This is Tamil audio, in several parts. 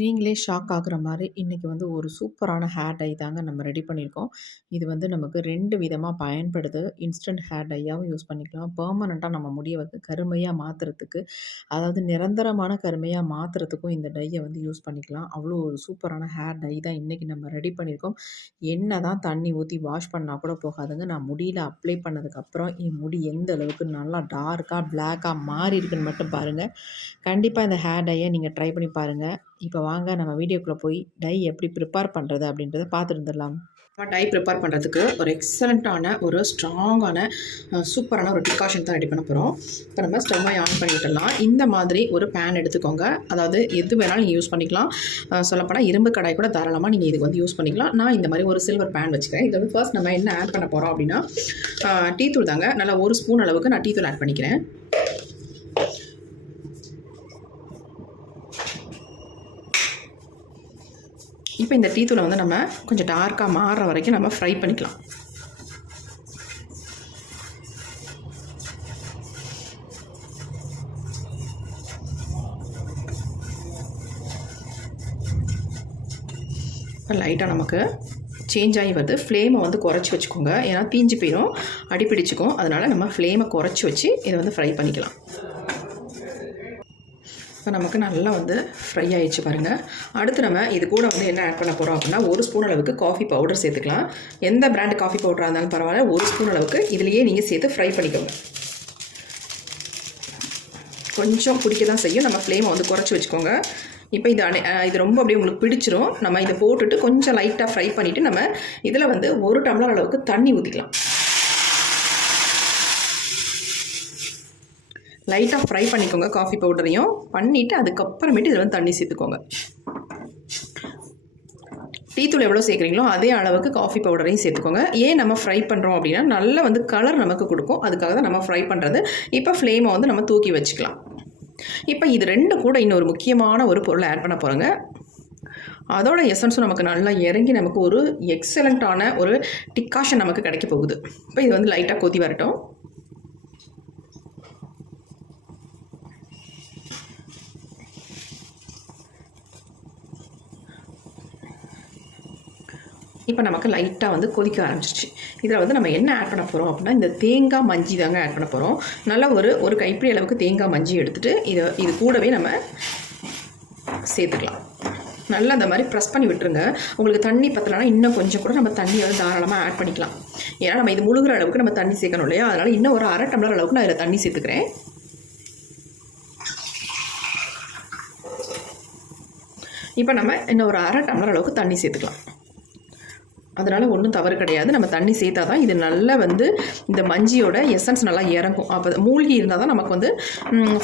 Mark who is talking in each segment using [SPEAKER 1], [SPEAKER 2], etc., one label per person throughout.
[SPEAKER 1] நீங்களே ஷாக் ஆகுற மாதிரி இன்றைக்கி வந்து ஒரு சூப்பரான ஹேர் டை தாங்க நம்ம ரெடி பண்ணியிருக்கோம். இது வந்து நமக்கு ரெண்டு விதமாக பயன்படுது. இன்ஸ்டன்ட் ஹேர் டையாகவும் யூஸ் பண்ணிக்கலாம். பர்மனெண்ட்டாக நம்ம முடியை வந்து கருமையாக மாற்றுறதுக்கு அதாவது நிரந்தரமான கருமையாக மாற்றுறதுக்கும் இந்த டையை வந்து யூஸ் பண்ணிக்கலாம். அவ்வளோ ஒரு சூப்பரான ஹேர் டை தான் இன்றைக்கி நம்ம ரெடி பண்ணியிருக்கோம். என்ன தான் தண்ணி ஊற்றி வாஷ் பண்ணால் கூட போகாதுங்க. நான் முடியில் அப்ளை பண்ணதுக்கப்புறம், என் முடி எந்த அளவுக்கு நல்லா டார்க்காக பிளாக்காக மாறி இருக்குன்னு மட்டும் பாருங்க. கண்டிப்பாக இந்த ஹேர் டையை நீங்கள் ட்ரை பண்ணி பாருங்கள் இப்போ வாங்க நம்ம வீடியோக்குள்ள போய் டை எப்படி ப்ரிப்பேர் பண்ணுறது அப்படின்றத பார்த்துட்டு நம்ம
[SPEAKER 2] டை ப்ரிப்பேர் பண்ணுறதுக்கு ஒரு எக்ஸலண்ட்டான ஒரு ஸ்ட்ராங்கான சூப்பரான ஒரு டிகாஷன் தான் ரெடி பண்ண போகிறோம். இப்போ நம்ம ஸ்டவ்வை ஆன் பண்ணிவிட்டுலாம் இந்த மாதிரி ஒரு பேன் எடுத்துக்கோங்க. அதாவது எது வேணாலும் நீங்கள் யூஸ் பண்ணிக்கலாம். சொல்லப்போனால் இரும்பு கடாய் கூட தாராளமாக நீங்கள் இதுக்கு வந்து யூஸ் பண்ணிக்கலாம். நான் இந்த மாதிரி ஒரு சில்வர் பேன் வச்சுக்கிறேன். இது வந்து ஃபர்ஸ்ட் நம்ம என்ன ஆட் பண்ண போகிறோம் அப்படின்னா, டீ தூள் தாங்க. நல்லா ஒரு ஸ்பூன் அளவுக்கு நான் டீ தூள் ஆட் பண்ணிக்கிறேன். இப்போ இந்த டீ தூளை வந்து நம்ம கொஞ்சம் டார்க்காக மாறுற வரைக்கும் நம்ம ஃப்ரை பண்ணிக்கலாம். லைட்டாக நமக்கு சேஞ்ச் ஆகி வருது. ஃப்ளேமை வந்து குறைச்சி வச்சுக்கோங்க. ஏன்னா தீஞ்சு போயிடும் அடிப்பிடிச்சிக்கும் அதனால் நம்ம ஃப்ளேமை குறைச்சி வச்சு இதை வந்து ஃப்ரை பண்ணிக்கலாம். இப்போ நமக்கு நல்லா வந்து ஃப்ரை ஆயிடுச்சு பாருங்கள் அடுத்து நம்ம இது கூட வந்து என்ன ஆட் பண்ண போகிறோம் அப்படின்னா, ஒரு ஸ்பூன் அளவுக்கு காஃபி பவுடர் சேர்த்துக்கலாம். எந்த பிராண்ட் காஃபி பவுடராக இருந்தாலும் பரவாயில்ல. ஒரு ஸ்பூன் அளவுக்கு இதுலேயே நீங்கள் சேர்த்து ஃப்ரை பண்ணிக்கோங்க. கொஞ்சம் பிடிக்க தான் செய்யும். நம்ம ஃப்ளேமை வந்து குறைச்சி வச்சுக்கோங்க. இப்போ இது அணை இது ரொம்ப அப்படியே உங்களுக்கு பிடிச்சிரும். நம்ம இதை போட்டுட்டு கொஞ்சம் லைட்டாக ஃப்ரை பண்ணிவிட்டு நம்ம இதில் வந்து ஒரு டம்ளர் அளவுக்கு தண்ணி ஊற்றிக்கலாம் லைட்டாக ஃப்ரை பண்ணிக்கோங்க காஃபி பவுடரையும். பண்ணிவிட்டு அதுக்கப்புறமேட்டு இதில் வந்து தண்ணி சேர்த்துக்கோங்க. டீ தூள் எவ்வளோ சேர்க்குறீங்களோ, அதே அளவுக்கு காஃபி பவுடரையும் சேர்த்துக்கோங்க. ஏன் நம்ம ஃப்ரை பண்ணுறோம் அப்படின்னா, நல்ல வந்து கலர் நமக்கு கொடுக்கும் அதுக்காக தான் நம்ம ஃப்ரை பண்ணுறது. இப்போ ஃப்ளேமை வந்து நம்ம தூக்கி வச்சுக்கலாம். இப்போ இது ரெண்டு கூட இன்னொரு முக்கியமான ஒரு பொருளை ஆட் பண்ண போகிறோங்க அதோட எசன்ஸும் நமக்கு நல்லா இறங்கி நமக்கு ஒரு எக்ஸலண்ட்டான ஒரு டிக்காஷன் நமக்கு கிடைக்க போகுது. இப்போ இது வந்து லைட்டாக கொதி வரட்டும். இப்போ நமக்கு லைட்டாக வந்து கொதிக்க ஆரம்பிச்சிச்சு இதில் வந்து நம்ம என்ன ஆட் பண்ண போகிறோம் அப்படின்னா, இந்த தேங்காய் மஞ்சி தாங்க ஆட் பண்ண போகிறோம் நல்லா ஒரு ஒரு கைப்பிடி அளவுக்கு தேங்காய் மஞ்சி எடுத்துகிட்டு இதை இது கூடவே நம்ம சேர்த்துக்கலாம். நல்லா அந்த மாதிரி ப்ரெஸ் பண்ணி விட்டுருங்க. உங்களுக்கு தண்ணி பத்தலைனா இன்னும் கொஞ்சம் கூட நம்ம தண்ணியை வந்து தாராளமாக ஆட் பண்ணிக்கலாம். ஏன்னா நம்ம இது முழுகிற அளவுக்கு நம்ம தண்ணி சேர்க்கணும் இல்லையா? அதனால் இன்னும் ஒரு அரை டம்ளர் அளவுக்கு நான் இதில் தண்ணி சேர்த்துக்கிறேன். இப்போ நம்ம இன்னும் ஒரு அரை டம்ளர் அளவுக்கு தண்ணி சேர்த்துக்கலாம். அதனால் ஒன்றும் தவறு கிடையாது. நம்ம தண்ணி சேர்த்தா தான் இது நல்லா வந்து இந்த மஞ்சியோட எசன்ஸ் நல்லா இறங்கும். அப்போ மூழ்கி இருந்தால் தான் நமக்கு வந்து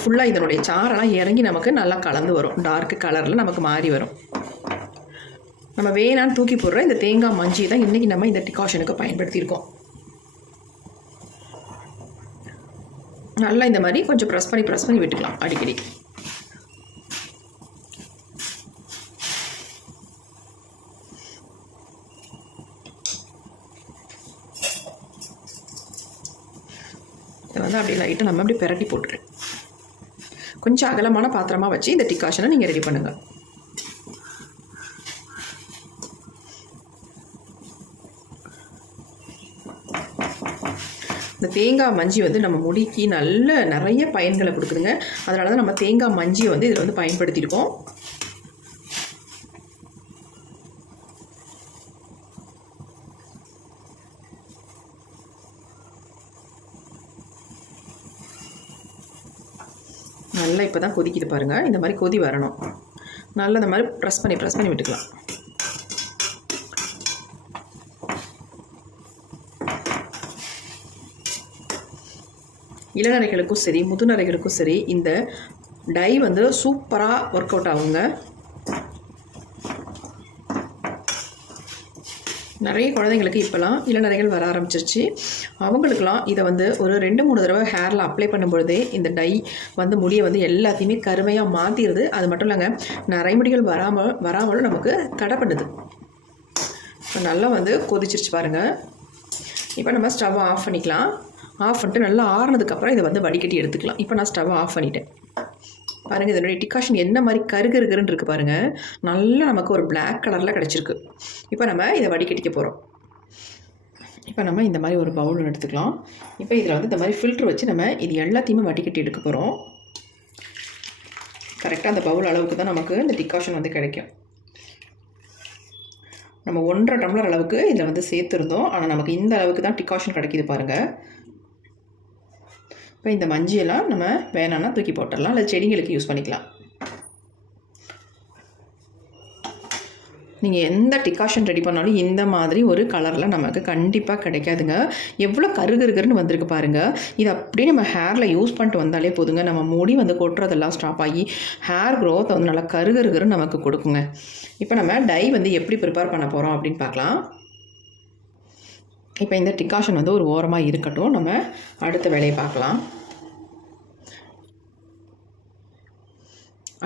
[SPEAKER 2] ஃபுல்லாக இதனுடைய சாரெல்லாம் இறங்கி நமக்கு நல்லா கலந்து வரும். டார்க் கலரில் நமக்கு மாறி வரும். நம்ம வேணான்னு தூக்கி போடுற இந்த தேங்காய் மஞ்சி தான் இன்றைக்கி நம்ம இந்த டிகாஷனுக்கு பயன்படுத்தியிருக்கோம். நல்லா இந்த மாதிரி கொஞ்சம் ப்ரெஸ் பண்ணி ப்ரெஸ் பண்ணி விட்டுக்கலாம் அடிக்கடி. இத வந்து நம்ம அப்படி பெரட்டி போட்டுரு கொஞ்சம் அகலமான பாத்திரமா வச்சு இந்த டிக்காஷனை நீங்க ரெடி பண்ணுங்க. இந்த தேங்காய் மஞ்சி வந்து நம்ம முடிக்கு நல்ல நிறைய பயன்களை கொடுக்குதுங்க அதனால தான் நம்ம தேங்காய் மஞ்சியை வந்து இதில் வந்து பயன்படுத்தியிருக்கோம். நல்லா இப்போ தான் கொதிக்குது பாருங்க. இந்த மாதிரி கொதி வரணும். நல்லா இந்த மாதிரி ப்ரெஸ் பண்ணி ப்ரெஸ் பண்ணி விட்டுக்கலாம். இளநரைகளுக்கும் சரி, முதுநரைகளுக்கும் சரி, இந்த டை வந்து சூப்பரா ஒர்க் அவுட் ஆகுங்க. நிறைய குழந்தைங்களுக்கு இப்போலாம் இளநரைகள் வர ஆரம்பிச்சிருச்சு. அவங்களுக்கெல்லாம் இதை வந்து ஒரு ரெண்டு மூணு தடவை ஹேரில் அப்ளை பண்ணும்பொழுதே, இந்த டை வந்து முடியை வந்து எல்லாத்தையுமே கருமையாக மாற்றிடுது அது மட்டும் இல்லங்க, நரைமுடிகள் வராமல் வராமலும் நமக்கு தடை பண்ணுது. இப்போ நல்லா வந்து கொதிச்சிருச்சு பாருங்க. இப்போ நம்ம ஸ்டவ் ஆஃப் பண்ணிக்கலாம். ஆஃப் பண்ணிட்டு நல்லா ஆறுனதுக்கப்புறம் இதை வந்து வடிகட்டி எடுத்துக்கலாம். இப்போ நான் ஸ்டவ் ஆஃப் பண்ணிட்டேன். பாருங்கள் இதனுடைய டிகாஷன் என்ன மாதிரி கருகருகருன்னு இருக்குது பாருங்கள் நல்லா நமக்கு ஒரு பிளாக் கலரில் கிடச்சிருக்கு. இப்போ நம்ம இதை வடிகட்டிக்க போகிறோம் இப்போ நம்ம இந்த மாதிரி ஒரு பவுல் ஒன்று எடுத்துக்கலாம். இப்போ இதில் வந்து இந்த மாதிரி ஃபில்ட்ரு வச்சு நம்ம இது எல்லாத்தையுமே வடிகட்டி எடுக்க போகிறோம் கரெக்டாக அந்த பவுல் அளவுக்கு தான் நமக்கு இந்த டிகாஷன் வந்து கிடைக்கும். நம்ம ஒன்றரை டம்ளர் அளவுக்கு இதில் வந்து சேர்த்துருந்தோம். ஆனால் நமக்கு இந்த அளவுக்கு தான் டிகாஷன் கிடைக்கிது பாருங்கள் இப்போ இந்த மஞ்சியெல்லாம் நம்ம வேணான்னா தூக்கி போட்டுடலாம். இல்லை செடிங்களுக்கு யூஸ் பண்ணிக்கலாம். நீங்கள் எந்த டிகாஷன் ரெடி பண்ணாலும் இந்த மாதிரி ஒரு கலரில் நமக்கு கண்டிப்பாக கிடைக்காதுங்க. எவ்வளோ கருகருகருன்னு வந்திருக்கு பாருங்கள் இது அப்படியே நம்ம ஹேரில் யூஸ் பண்ணிட்டு வந்தாலே போதுங்க. நம்ம முடி வந்து கொட்டுறதெல்லாம் ஸ்டாப் ஆகி ஹேர் க்ரோத் வந்து நல்லா கருகருகருன்னு நமக்கு கொடுக்குங்க. இப்போ நம்ம டை வந்து எப்படி ப்ரிப்பேர் பண்ண போகிறோம் அப்படின்னு பார்க்கலாம். இப்போ இந்த டிகாஷன் வந்து ஒரு ஓரமாக இருக்கட்டும். நம்ம அடுத்த வேலையை பார்க்கலாம்.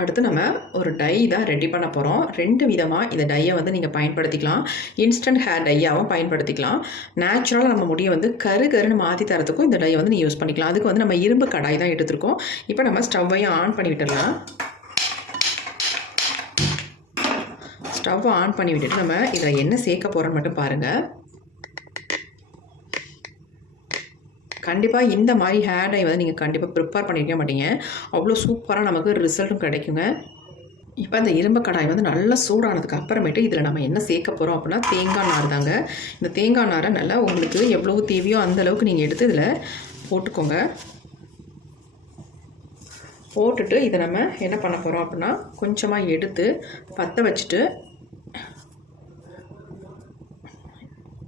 [SPEAKER 2] அடுத்து நம்ம ஒரு டை தான் ரெடி பண்ண போகிறோம் ரெண்டு விதமாக இந்த டையை வந்து நீங்கள் பயன்படுத்திக்கலாம். இன்ஸ்டன்ட் ஹேர் டையாகவும் பயன்படுத்திக்கலாம். நேச்சுரலாக நம்ம முடியை வந்து கரு கருன்னு மாற்றி தரத்துக்கும் இந்த டையை வந்து நீங்கள் யூஸ் பண்ணிக்கலாம். அதுக்கு வந்து நம்ம இரும்பு கடாய் தான் எடுத்திருக்கோம். இப்போ நம்ம ஸ்டவ்வையும் ஆன் பண்ணி விட்டுடலாம். ஸ்டவ் ஆன் பண்ணி விட்டுட்டு நம்ம இதில் என்ன சேர்க்க போகிறோன்னு மட்டும் பாருங்கள் கண்டிப்பாக இந்த மாதிரி ஹேர் டை வந்து நீங்கள் கண்டிப்பாக ப்ரிப்பேர் பண்ணியிருக்க மாட்டீங்க. அவ்வளோ சூப்பராக நமக்கு ரிசல்ட்டும் கிடைக்குங்க. இப்போ அந்த இரும்பு கடாய் வந்து நல்லா சூடானதுக்கு அப்புறமேட்டு இதில் நம்ம என்ன சேர்க்க போகிறோம் அப்படின்னா தேங்காய் நார் தாங்க. இந்த தேங்காய் நாரை நல்லா உங்களுக்கு எவ்வளவு தேவையோ அந்த அளவுக்கு நீங்கள் எடுத்து இதில் போட்டுக்கோங்க. போட்டுட்டு இதை நம்ம என்ன பண்ண போகிறோம் அப்படின்னா கொஞ்சமாக எடுத்து பற்ற வச்சுட்டு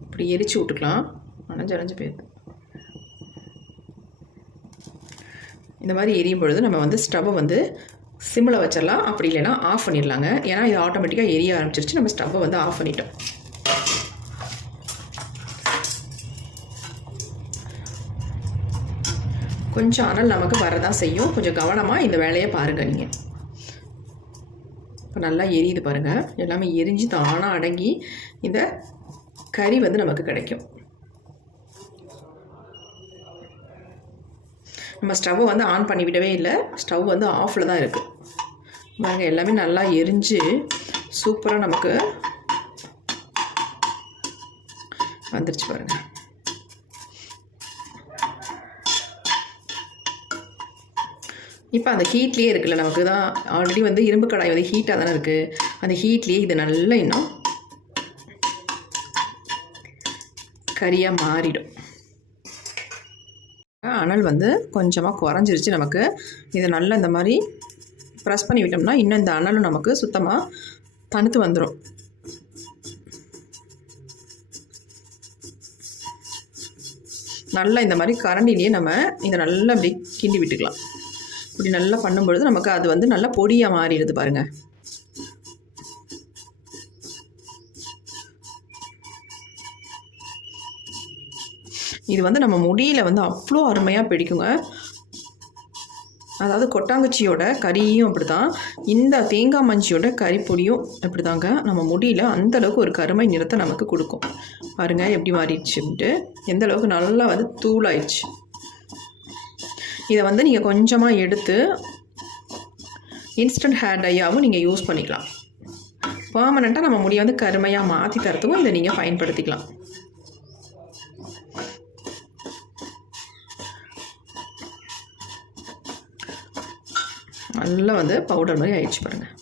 [SPEAKER 2] இப்படி எரிச்சு விட்டுக்கலாம். அணைஞ்சு அணைஞ்சு போயிடுது. இந்த மாதிரி எரியும் பொழுது நம்ம வந்து ஸ்டவ்வை வந்து சிம்மில் வச்சிடலாம். அப்படி இல்லைனா ஆஃப் பண்ணிடலாங்க. ஏன்னா இது ஆட்டோமேட்டிக்காக எரிய ஆரம்பிச்சிருச்சு. நம்ம ஸ்டவ்வை வந்து ஆஃப் பண்ணிட்டோம். கொஞ்சம் அனல் நமக்கு வரதான் செய்யும். கொஞ்சம் கவனமாக இந்த வேலையை பாருங்கள் நீங்கள் இப்போ நல்லா எரியுது பாருங்கள் எல்லாமே எரிஞ்சு தானாக அடங்கி இந்த கறி வந்து நமக்கு கிடைக்கும். நம்ம ஸ்டவ்வை வந்து ஆன் பண்ணிவிடவே இல்லை. ஸ்டவ் வந்து ஆஃபில் தான் இருக்குது பாருங்கள் எல்லாமே நல்லா எரிஞ்சு சூப்பராக நமக்கு வந்துருச்சு பாருங்கள் இப்போ அந்த ஹீட்லேயே இருக்குல்ல நமக்கு தான் ஆல்ரெடி வந்து இரும்பு கடாய் வந்து ஹீட்டாக தானே இருக்குது அந்த ஹீட்லேயே இது நல்லா இன்னும் கறியாக மாறிடும். அனல் வந்து கொஞ்சமாக குறைஞ்சிருச்சு நமக்கு. இதை நல்லா இந்த மாதிரி ப்ரெஸ் பண்ணி விட்டோம்னா இன்னும் இந்த அனலும் நமக்கு சுத்தமாக தணுத்து வந்துடும் நல்லா இந்த மாதிரி கரண்டிலேயே நம்ம இதை நல்லா அப்படி கிண்டி விட்டுக்கலாம். இப்படி நல்லா பண்ணும்பொழுது நமக்கு அது வந்து நல்லா பொடியாக மாறிடுது பாருங்கள் இது வந்து நம்ம முடியில் வந்து அவ்வளோ அருமையாக பிடிக்குங்க. அதாவது கொட்டாங்குச்சியோட கறியும் அப்படி தான் இந்த தேங்காய் மஞ்சியோட கறிப்பொடியும் அப்படி தாங்க நம்ம முடியில் அந்தளவுக்கு ஒரு கருமை நிறத்தை நமக்கு கொடுக்கும். பாருங்கள் எப்படி மாறிடுச்சுன்ட்டு. எந்த அளவுக்கு நல்லா வந்து தூளாயிடுச்சு. இதை வந்து நீங்கள் கொஞ்சமாக எடுத்து இன்ஸ்டன்ட் ஹேர் டையாகவும் நீங்கள் யூஸ் பண்ணிக்கலாம். பர்மனெண்ட்டாக நம்ம முடியை வந்து கருமையாக மாற்றி தரத்துக்கும் இதை நீங்கள் பயன்படுத்திக்கலாம். நல்லா வந்து பவுடர் மாதிரி ஆயிடுச்சு பாருங்கள்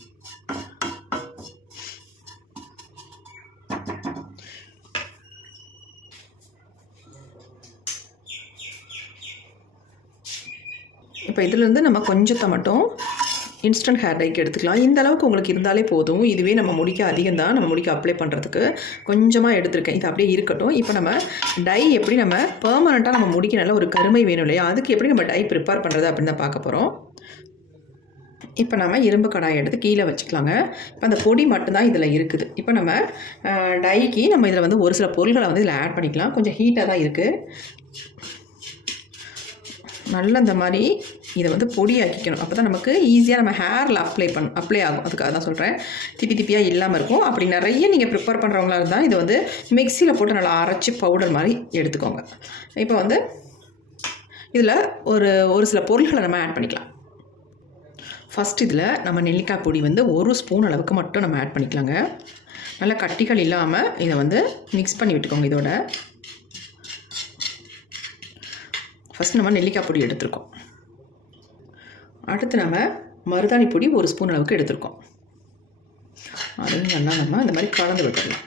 [SPEAKER 2] இப்போ இதுலேருந்து நம்ம கொஞ்சத்தை மட்டும் இன்ஸ்டன்ட் ஹேர் டைக்கு எடுத்துக்கலாம். இந்த அளவுக்கு உங்களுக்கு இருந்தாலே போதும். இதுவே நம்ம முடிக்க அதிகம் தான். நம்ம முடிக்க அப்ளை பண்ணுறதுக்கு கொஞ்சமாக எடுத்திருக்கேன். இது அப்படியே இருக்கட்டும். இப்போ நம்ம டை எப்படி நம்ம பெர்மனண்ட்டாக நம்ம முடிக்க நல்ல ஒரு கருமை வேணும் இல்லையா? அதுக்கு எப்படி நம்ம டை ப்ரிப்பேர் பண்ணுறது அப்படின்னு தான் பார்க்க போகிறோம் இப்போ நம்ம இரும்பு கடாயை எடுத்து கீழே வச்சுக்கலாங்க. இப்போ அந்த பொடி மட்டும்தான் இதில் இருக்குது. இப்போ நம்ம டைக்கு நம்ம இதில் வந்து ஒரு சில பொருள்களை வந்து இதில் ஆட் பண்ணிக்கலாம். கொஞ்சம் ஹீட்டாக தான் இருக்குது நல்லா இந்த மாதிரி இதை வந்து பொடியாக்கிக்கணும். அப்போ தான் நமக்கு ஈஸியாக நம்ம ஹேரில் அப்ளை பண்ண அப்ளை ஆகும். அதுக்காக தான் சொல்கிறேன் திப்பி திப்பியாக இல்லாமல் இருக்கும். அப்படி நிறைய நீங்கள் ப்ரிப்பேர் பண்ணுறவங்களா இருந்தால் இது வந்து மிக்சியில் போட்டு நல்லா அரைச்சி பவுடர் மாதிரி எடுத்துக்கோங்க. இப்போ வந்து இதில் ஒரு ஒரு சில பொருள்களை நம்ம ஆட் பண்ணிக்கலாம். ஃபஸ்ட் இதில் நம்ம நெல்லிக்காய் பொடி வந்து ஒரு ஸ்பூன் அளவுக்கு மட்டும் நம்ம ஆட் பண்ணிக்கலாங்க. நல்லா கட்டிகள் இல்லாமல் இதை வந்து மிக்ஸ் பண்ணி விட்டுக்கோங்க இதோட. ஃபஸ்ட் நம்ம நெல்லிக்காய் பொடி எடுத்திருக்கோம். அடுத்து நம்ம மருதாணி பொடி ஒரு ஸ்பூன் அளவுக்கு எடுத்திருக்கோம். அதையும் நல்லா நம்ம இந்த மாதிரி கலந்து விட்டுடலாம்.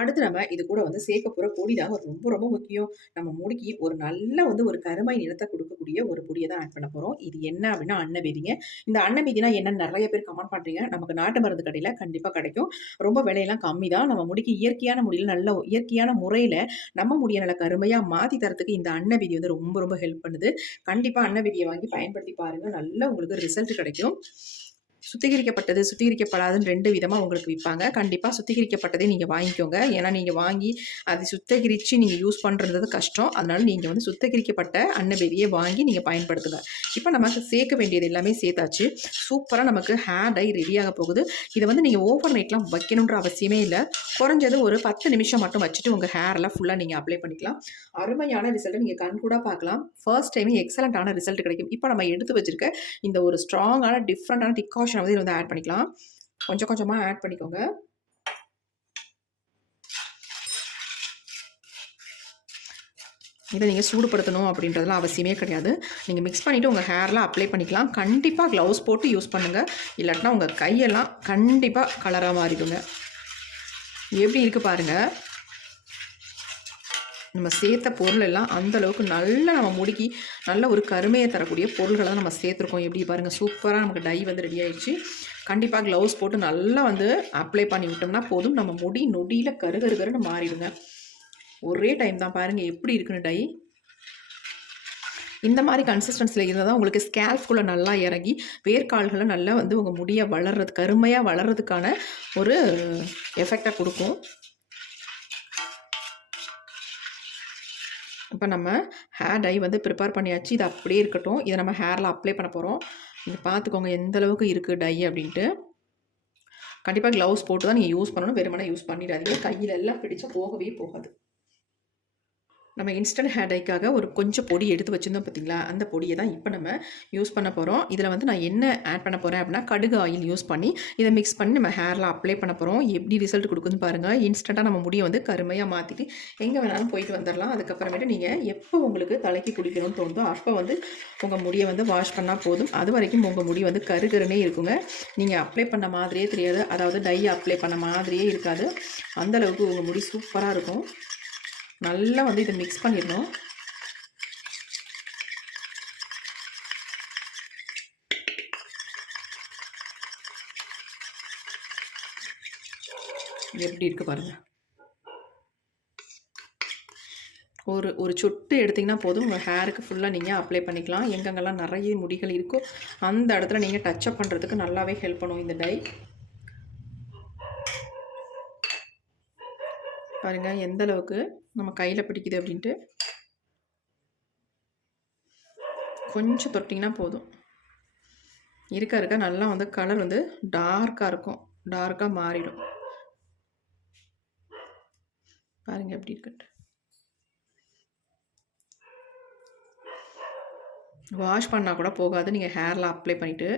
[SPEAKER 2] அடுத்து நம்ம இது கூட வந்து சேர்க்க போகிற பொடி தான் ரொம்ப ரொம்ப முக்கியம். நம்ம முடிக்கு ஒரு நல்ல வந்து ஒரு கருமை நிறத்தை கொடுக்கக்கூடிய ஒரு பொடியை தான் ஆட் பண்ண போகிறோம் இது என்ன அப்படின்னா அன்னபீதிங்க. இந்த அன்னபீதினா என்ன நிறைய பேர் கமெண்ட் பண்ணுறீங்க நமக்கு நாட்டு மருந்து கடையில் கண்டிப்பாக கிடைக்கும். ரொம்ப விலையெல்லாம் கம்மி தான். நம்ம முடிக்கு இயற்கையான முடியில் நல்ல இயற்கையான முறையில் நம்ம முடிய நல்ல கருமையாக மாற்றி தரத்துக்கு இந்த அன்னபீதி வந்து ரொம்ப ரொம்ப ஹெல்ப் பண்ணுது. கண்டிப்பாக அன்னபீதியை வாங்கி பயன்படுத்தி பாருங்கள் நல்ல உங்களுக்கு ரிசல்ட் கிடைக்கும். சுத்திகரிக்கப்பட்டது சுத்திகரிக்கப்படாதுன்னு ரெண்டு விதமாக உங்களுக்கு விற்பாங்க கண்டிப்பாக சுத்திகரிக்கப்பட்டதே நீங்கள் வாங்கிக்கோங்க. ஏன்னா நீங்கள் வாங்கி அதை சுத்திகரித்து நீங்கள் யூஸ் பண்ணுறது கஷ்டம். அதனால் நீங்கள் வந்து சுத்திகரிக்கப்பட்ட அன்னபேதியை வாங்கி நீங்கள் பயன்படுத்துங்க. இப்போ நமக்கு சேர்க்க வேண்டியது எல்லாமே சேர்த்தாச்சு. சூப்பராக நமக்கு ஹேர் டை ரெடியாக போகுது. இதை வந்து நீங்கள் ஓவர் நைட்லாம் வைக்கணுன்ற அவசியமே இல்லை. குறைஞ்சது ஒரு பத்து நிமிஷம் மட்டும் வச்சுட்டு உங்கள் ஹேர்லாம் ஃபுல்லாக நீங்கள் அப்ளை பண்ணிக்கலாம். அருமையான ரிசல்ட்டை நீங்கள் கண் கூட பார்க்கலாம். ஃபர்ஸ்ட் டைமே எக்ஸலண்ட்டான ரிசல்ட் கிடைக்கும். இப்போ நம்ம எடுத்து வச்சிருக்க இந்த ஒரு ஸ்ட்ராங்கான டிஃப்ரெண்டான டிகாஷன் வந்து இதில் வந்து ஆட் பண்ணிக்கலாம். கொஞ்சம் கொஞ்சமாக ஆட் பண்ணிக்கோங்க. இதை நீங்கள் சூடுபடுத்தணும் அப்படின்றதுலாம் அவசியமே கிடையாது. நீங்கள் மிக்ஸ் பண்ணிவிட்டு உங்கள் ஹேர்லாம் அப்ளை பண்ணிக்கலாம். கண்டிப்பாக க்ளவுஸ் போட்டு யூஸ் பண்ணுங்கள் இல்லாட்டினா உங்கள் கையெல்லாம் கண்டிப்பாக கலராக மாறிடுங்க. எப்படி இருக்குது பாருங்கள் நம்ம சேர்த்த பொருள் எல்லாம் அந்தளவுக்கு நல்லா நம்ம முடுக்கி நல்ல ஒரு கருமையை தரக்கூடிய பொருள்களை தான் நம்ம சேர்த்துருக்கோம். எப்படி பாருங்கள் சூப்பராக நமக்கு டை வந்து ரெடி ஆயிடுச்சு. கண்டிப்பாக க்ளவுஸ் போட்டு நல்லா வந்து அப்ளை பண்ணி விட்டோம்னா போதும். நம்ம முடி நொடியில் கரு கருகருன்னு மாறிடுங்க. ஒரே டைம் தான் பாருங்கள் எப்படி இருக்குன்னு டை. இந்த மாதிரி கன்சிஸ்டன்சியில் இருந்தால் தான் உங்களுக்கு ஸ்கேல்ஃப்குள்ளே நல்லா இறங்கி வேர்க்கால்களை நல்லா வந்து உங்கள் முடியை வளர்றது கருமையாக வளர்கிறதுக்கான ஒரு எஃபெக்டாக கொடுக்கும். இப்போ நம்ம ஹேர் டை வந்து ப்ரிப்பேர் பண்ணியாச்சு. இது அப்படியே இருக்கட்டும். இதை நம்ம ஹேரில் அப்ளை பண்ண போகிறோம் நீங்கள் பார்த்துக்கோங்க எந்த அளவுக்கு இருக்குது டை அப்படின்ட்டு. கண்டிப்பாக க்ளவுஸ் போட்டு தான் நீங்கள் யூஸ் பண்ணணும். வெறுமனே யூஸ் பண்ணிடாதீங்க. கையில் எல்லாம் பிடிச்சா போகவே போகாது. நம்ம இன்ஸ்டன்ட் ஹேர் டைக்காக ஒரு கொஞ்சம் பொடி எடுத்து வச்சுருந்தோம் பார்த்தீங்களா? அந்த பொடியை தான் இப்போ நம்ம யூஸ் பண்ண போகிறோம் இதில் வந்து நான் என்ன ஆட் பண்ண போகிறேன் அப்படின்னா கடுகு ஆயில் யூஸ் பண்ணி இதை மிக்ஸ் பண்ணி நம்ம ஹேரில் அப்ளை பண்ண போகிறோம் எப்படி ரிசல்ட் கொடுக்குன்னு பாருங்கள் இன்ஸ்டண்ட்டாக நம்ம முடியை வந்து கருமையாக மாற்றிட்டு எங்கே வேணாலும் போயிட்டு வந்துடலாம் அதுக்கப்புறமேட்டு நீங்கள் எப்போ உங்களுக்கு தலைக்கு குடிக்கணும்னு தோணுதோ அப்போ வந்து உங்கள் முடியை வந்து வாஷ் பண்ணால் போதும். அது வரைக்கும் உங்கள் முடி வந்து கருகருனே இருக்குங்க. நீங்கள் அப்ளை பண்ண மாதிரியே தெரியாது. அதாவது டை அப்ளை பண்ண மாதிரியே இருக்காது. அந்தளவுக்கு உங்கள் முடி சூப்பராக இருக்கும். நல்லா வந்து இதை மிக்ஸ் பண்ணிடணும். எப்படி இருக்கு பாருங்க. ஒரு ஒரு சொட்டு எடுத்திங்கன்னா போதும். உங்கள் ஹேருக்கு ஃபுல்லாக நீங்கள் அப்ளை பண்ணிக்கலாம். எங்கெங்கெல்லாம் நிறைய முடிகள் இருக்கோ அந்த இடத்துல நீங்கள் டச்சப் பண்ணுறதுக்கு நல்லாவே ஹெல்ப் பண்ணும் இந்த டை பாருங்கள் எந்த அளவுக்கு நம்ம கையில் பிடிக்குது அப்படின்ட்டு. கொஞ்சம் தொட்டிங்கன்னா போதும். இருக்க இருக்க நல்லா வந்து கலர் வந்து டார்க்காக இருக்கும். டார்க்காக மாறிடும். பாருங்கள் எப்படி இருக்குன்ட்டு வாஷ் பண்ணால் கூட போகாது. நீங்கள் ஹேரில் அப்ளை பண்ணிவிட்டு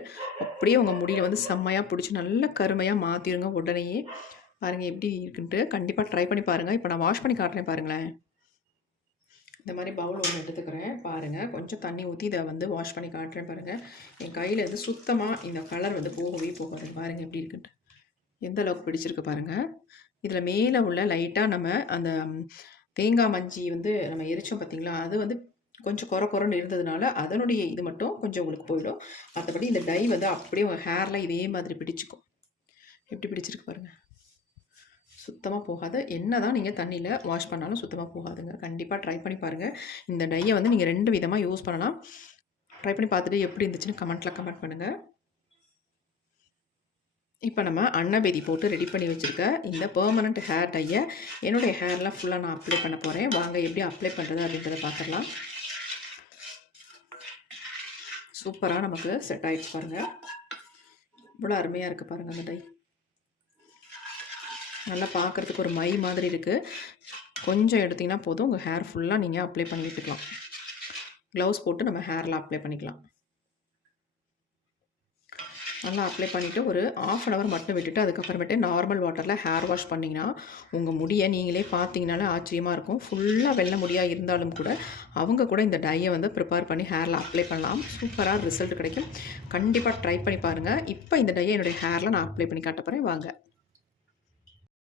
[SPEAKER 2] அப்படியே உங்கள் முடியில் வந்து செம்மையாக பிடிச்சி நல்ல கருமையாக மாற்றிடுங்க உடனேயே. பாருங்கள் எப்படி இருக்குன்ட்டு கண்டிப்பாக ட்ரை பண்ணி பாருங்கள் இப்போ நான் வாஷ் பண்ணி காட்டுறேன் பாருங்களேன். இந்த மாதிரி பவுல் ஒன்று எடுத்துக்கிறேன். பாருங்கள் கொஞ்சம் தண்ணி ஊற்றி இதை வந்து வாஷ் பண்ணி காட்டுறேன் பாருங்கள் என் கையில் வந்து சுத்தமாக இந்த கலர் வந்து போகவே போகாது. பாருங்கள் எப்படி இருக்குன்ட்டு. எந்த அளவுக்கு பிடிச்சிருக்கு பாருங்கள் இதில் மேலே உள்ள லைட்டாக நம்ம அந்த தேங்காய் மஞ்சி வந்து நம்ம எரிச்சோம் பார்த்திங்களா அது வந்து கொஞ்சம் குறை குறைன்னு இருந்ததுனால அதனுடைய இது மட்டும் கொஞ்சம் உங்களுக்கு போயிடும். மற்றபடி இந்த டை வந்து அப்படியே உங்கள் ஹேரில் இதே மாதிரி பிடிச்சிக்கும். எப்படி பிடிச்சிருக்கு பாருங்கள் சுத்தமாக போகாது. என்ன தான் நீங்கள் தண்ணியில் வாஷ் பண்ணாலும் சுத்தமாக போகாதுங்க. கண்டிப்பாக ட்ரை பண்ணி பாருங்கள் இந்த டையை வந்து நீங்கள் ரெண்டு விதமாக யூஸ் பண்ணலாம். ட்ரை பண்ணி பார்த்துட்டு எப்படி இருந்துச்சுன்னு கமெண்ட்டில் கமெண்ட் பண்ணுங்கள் இப்போ நம்ம அன்னபேதி போட்டு ரெடி பண்ணி வச்சுருக்க இந்த பெர்மனண்ட் ஹேர் டையை என்னுடைய ஹேர்லாம் ஃபுல்லாக நான் அப்ளை பண்ண போகிறேன் வாங்க எப்படி அப்ளை பண்ணுறது அப்படின்றத பார்த்துடலாம். சூப்பராக நமக்கு செட் ஆகிடுச்சு பாருங்கள் இவ்வளோ அருமையாக இருக்குது பாருங்கள் அந்த டை நல்லா பார்க்குறதுக்கு ஒரு மை மாதிரி இருக்குது கொஞ்சம் எடுத்திங்கன்னா போதும். உங்கள் ஹேர் ஃபுல்லாக நீங்கள் அப்ளை பண்ணி விட்டுக்கலாம் க்ளவுஸ் போட்டு நம்ம ஹேரில் அப்ளை பண்ணிக்கலாம். நல்லா அப்ளை பண்ணிவிட்டு ஒரு ஆஃப் அன் ஹவர் மட்டும் விட்டுட்டு அதுக்கப்புறமேட்டு நார்மல் வாட்டரில் ஹேர் வாஷ் பண்ணிங்கன்னா உங்கள் முடியை நீங்களே பார்த்தீங்கனாலே ஆச்சரியமாக இருக்கும். ஃபுல்லாக வெள்ளை முடியாக இருந்தாலும் கூட அவங்க கூட இந்த டையை வந்து ப்ரிப்பேர் பண்ணி ஹேரில் அப்ளை பண்ணலாம். சூப்பராக ரிசல்ட் கிடைக்கும். கண்டிப்பாக ட்ரை பண்ணி பாருங்கள் இப்போ இந்த டையை என்னுடைய ஹேரில் நான் அப்ளை பண்ணி காட்ட போகிறேன் வாங்க.